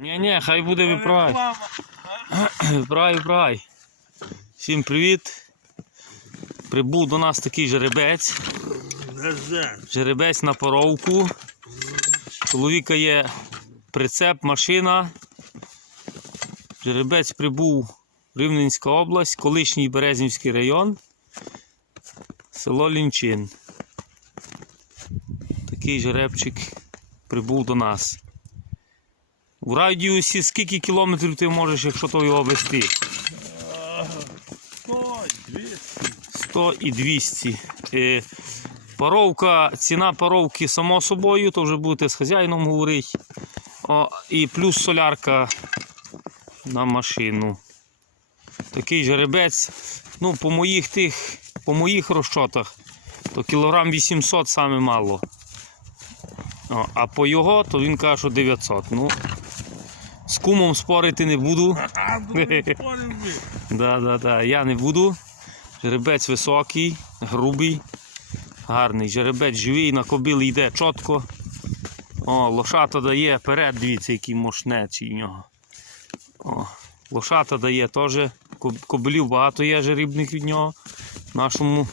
Ні, ні, хай буде виправай. Виправай, виправай. Всім привіт. Прибув до нас такий жеребець. Жеребець на поровку. Чоловіка є прицеп, машина. Жеребець прибув Рівненська область, колишній Березнівський район, село Лінчин. Такий жеребчик прибув до нас. У радіусі скільки кілометрів ти можеш, якщо то його вести? 100 і 200. Е, Паровка, ціна паровки само собою, то вже будете з хазяїном говорити. О, і плюс солярка на машину. Такий жеребець. Ну, по моїх тих, по моїх розчотах, то кілограм 800 саме мало. О, а по його, то він каже, що 900. Ну, з кумом спорити не буду. Да, да, да. Я не буду. Жеребець високий, грубий, гарний. Жеребець живий, на кобилі йде чітко. О, лошата дає перед, дивіться, який мощнечий в нього. О, лошата дає теж. Кобилів багато є жеребних від нього в нашому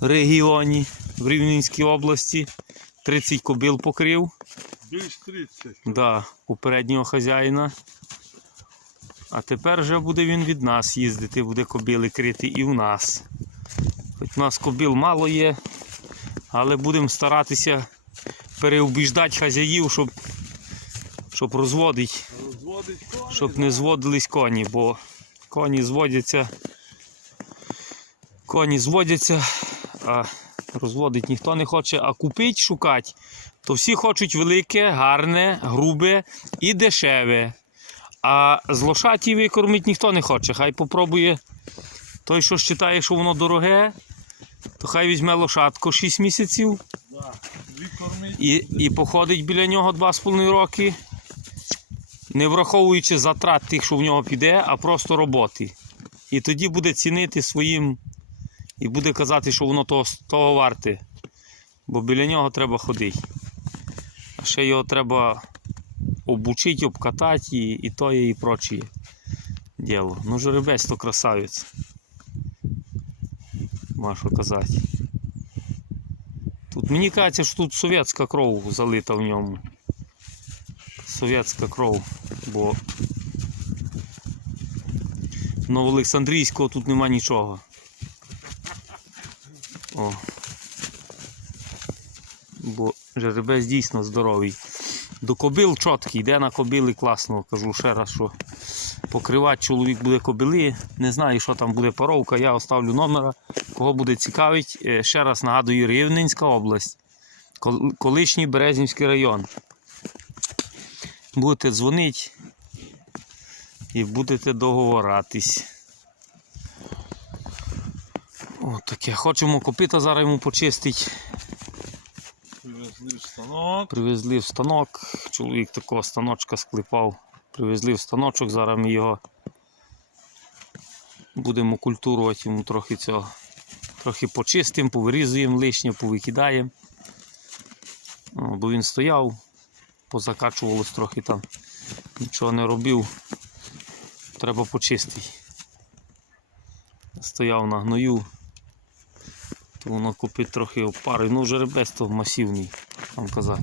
регіоні, в Рівненській області. 30 кобил покрив. Більш 30. Да, попереднього хазяїна. А тепер вже буде він від нас їздити, буде кобили крити і в нас. Хоч у нас кобил мало є, але будемо старатися переубіждати хазяїв, щоб, щоб розводити, Розводить коні. щоб не зводились коні, бо коні зводяться. Коні зводяться, а розводить ніхто не хоче, а купити, шукати, то всі хочуть велике, гарне, грубе і дешеве. А з лошаті викормити ніхто не хоче. Хай попробує той, що вважає, що воно дороге, то хай візьме лошадку 6 місяців і, і походить біля нього 2,5 роки, не враховуючи затрат тих, що в нього піде, а просто роботи. І тоді буде цінити своїм і буде казати, що воно того, того варте. Бо біля нього треба ходити. А ще його треба обучити, обкатати і, і то і прочі діло. Ну, жеребець то красавець. Машу казати. Тут мені кажеться, що тут совєтська кров залита в ньому. Совєтська кров, бо Новоолександрійського тут нема нічого. О. Бо жеребець дійсно здоровий. До кобил чіткий, йде на кобили класно, кажу ще раз, що покривати чоловік буде кобили. Не знаю, що там буде паровка, я оставлю номера. Кого буде цікавить, е, ще раз нагадую, Рівненська область, колишній Березнівський район. Будете дзвонити і будете договоратись. О, таке. Хочемо копита зараз йому почистити. Привезли в станок. Привезли в станок. Чоловік такого станочка склепав. Привезли в станочок, зараз ми його будемо культурувати йому трохи цього. Трохи почистимо, повирізуємо лишнє, повикидаємо. Бо він стояв, позакачувалось трохи там. Нічого не робив. Треба почистити. Стояв на гною. То воно купить трохи опари. Ну, жеребець то масивний, вам казати.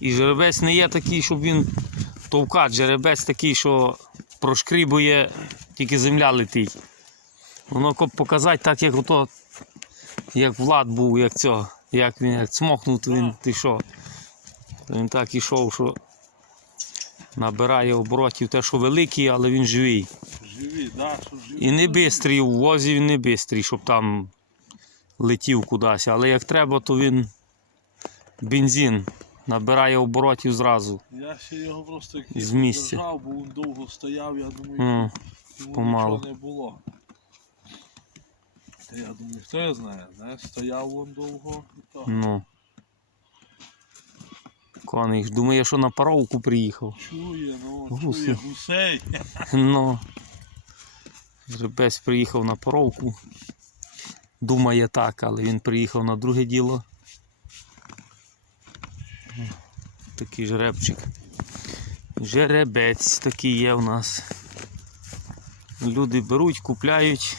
І жеребець не є такий, щоб він товкач. Жеребець такий, що прошкрібує, тільки земля летить. Воно коп показати так, як ото, як Влад був, як цього, як він як цмокнув, то він ти що. То він так ішов, що набирає оборотів те, що великий, але він живий. Живі, да, що живі. І не бистрий, у возі він не бистрий, щоб там летів кудись. Але як треба, то він бензин набирає оборотів зразу. Я ще його просто З місця. держав, бо він довго стояв, я думаю, М, йому помалу. нічого не було. Та я думаю, хто я знає, знаєш, стояв він довго і то. Ну. Коник думає, що на паровку приїхав. Чує, ну, Гуси. чує гусей. Ну. Жеребець приїхав на паровку. Думає так, але він приїхав на друге діло. Такий жеребчик. Жеребець такий є в нас. Люди беруть, купляють.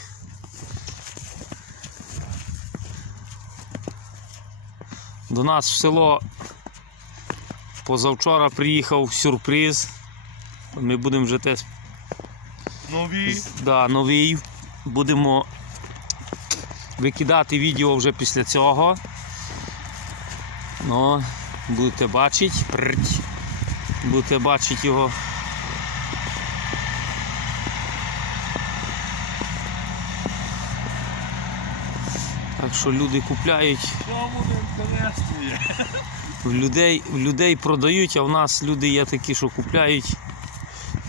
До нас в село позавчора приїхав сюрприз. Ми будемо вже те Нові. да, новий. Будемо викидати відео вже після цього. Ну, будете бачити. Будете бачити його. Так що люди купляють, в людей, в людей продають, а в нас люди є такі, що купляють,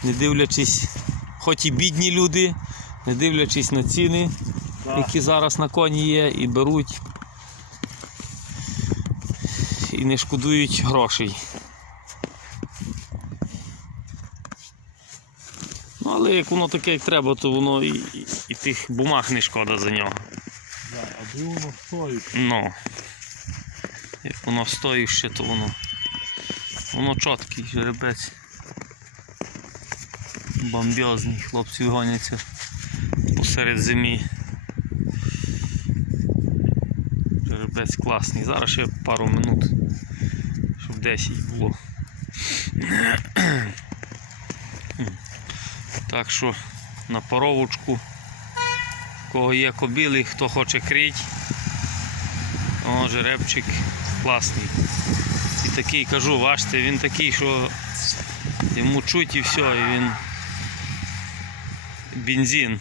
не дивлячись, хоч і бідні люди, не дивлячись на ціни, які зараз на коні є, і беруть і не шкодують грошей. Ну, але як воно таке, як треба, то воно і, і, і тих бумаг не шкода за нього. Да, аби воно стоїть. Ну. Як воно стоїть ще, то воно. Воно чіткий жеребець. Бомбезний. Хлопці гоняться посеред зимі. Жеребець класний. Зараз ще пару минут, щоб 10 було. Так що на паровочку, в кого є кобіли, хто хоче крить. О, жеребчик класний. І такий кажу, бачите, він такий, що йому чуть і все, і він бензин.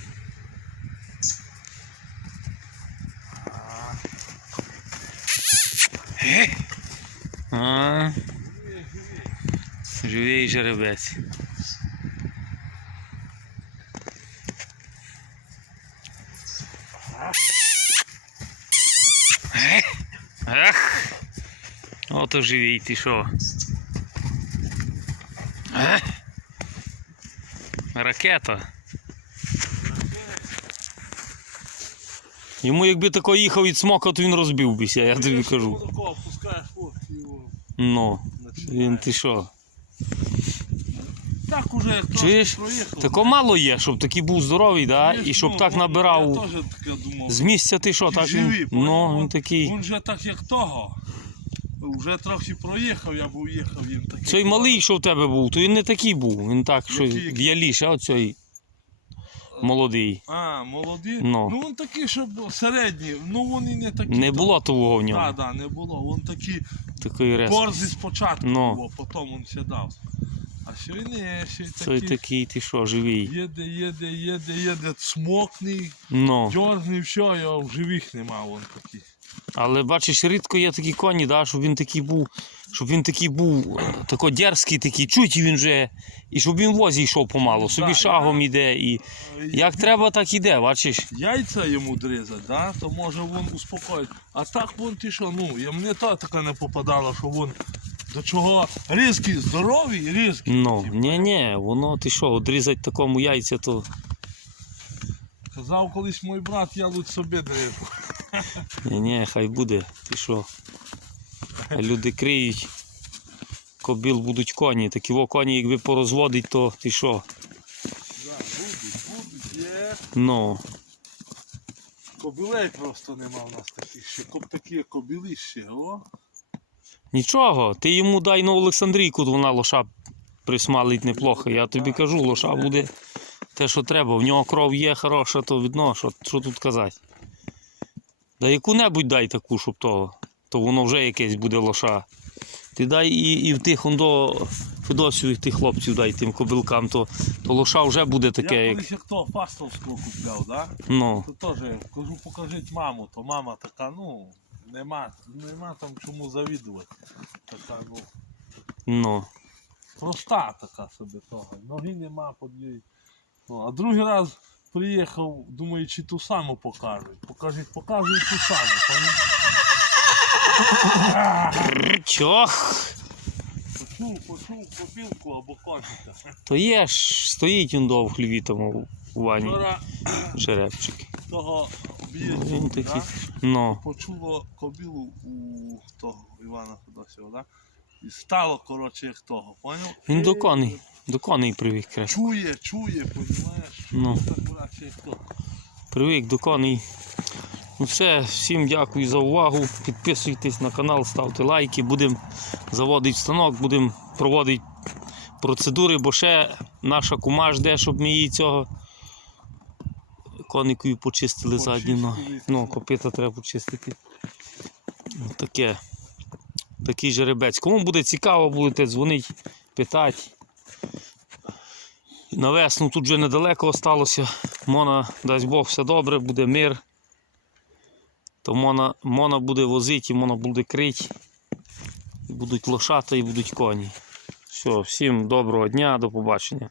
А, живий жеребець. Ах! Ото живий ти що. Ракета. Йому якби тако їхав від смока, то він розбив бися, я тобі кажу. Такого пускаєш от і його Ну, він ти що? Так уже як Чуєш? проїхав. Тако мало є, щоб такий був здоровий, да? Знаєш, і щоб ну, так набирав. Я теж таке думав. З місця ти що, Ті так живі, він. Ну, він такий. Він же так як того. Вже трохи проїхав, я був їхав їм такий. Цей малий, що в тебе був, то він не такий був. Він так, що який? в'яліше, а оцей молодий. А, молоді? Ну. Ну він такий, щоб середній. Ну вони не такі. Не було того в нього. Так, так, не було. Він такий резки. борзий спочатку Ну. було, потім він сідав. А й не, що й такий. такий, ти що, живий. Їде, їде, їде, їде, смокний, Ну. дьорний, все, його в живих нема, він такий. Але бачиш, рідко є такі коні, да, щоб він такий був, щоб він такий був е, тако дерзкий, такий, чуть він вже. І щоб він возі йшов помалу, собі Да, шагом я- іде. І як треба, так іде, бачиш. Яйця йому дрізать, да? то може він успокоїть. А так він ти що, ну, я мені то таке не попадало, що він до чого різкий, здоровий, різкий. Ну, типу. ні, ні, воно ти що, одрізати такому яйця, то. Казав колись мій брат, я лучше собі дріжу. Ні, ні, хай буде. Ти що. Люди криють. Кобіл будуть коні. Такі во коні, якби порозводить, то ти що? Ну. Кобілей просто нема в нас таких ще. Коб такі кобіли ще, о. Нічого, ти йому дай на Олександрійку, вона лоша присмалить неплохо. Я тобі кажу, лоша буде те, що треба. В нього кров є хороша, то видно, що, що тут казати. Да яку-небудь дай таку, щоб то, то воно вже якесь буде лоша. Ти дай і, і в тих ондо Федосію, тих хлопців дай тим кобилкам, то, то лоша вже буде таке, я як. колись як того фастовського купляв, да? Ну, То теж кажу, покажіть маму, то мама така, ну, нема, нема там чому завідувати. Така, ну, ну. проста така собі того. Ноги нема під її. Ну, а другий раз приїхав, думаю, чи ту саму покажуть. Покажуть, покажуть ту саму. Чох. Почув, почув копілку або кончика. То є ж, стоїть він довго в хліві тому у вані Вчора жеребчик. того Він об'їздив, такий. да? Ну. почуло кобілу у того Івана Федосєва, да? І стало, коротше, як того, поняв? Він до коней. До коней привик краще. Чує, чує, понімаєш? Ну. Так, братче, як то. Привик до коней. Ну все, всім дякую за увагу. Підписуйтесь на канал, ставте лайки. Будемо заводити станок, будемо проводити процедури, бо ще наша кума жде, щоб ми її цього коникою почистили задні ноги. Ну, копита треба почистити. Ну, Таке. Такий жеребець. Кому буде цікаво, будете дзвонити, питати. На весну тут вже недалеко осталося. Мона, дасть Бог, все добре, буде мир. То Мона, Мона буде возити, Мона буде крити. Будуть лошата і будуть коні. Все, всім доброго дня, до побачення.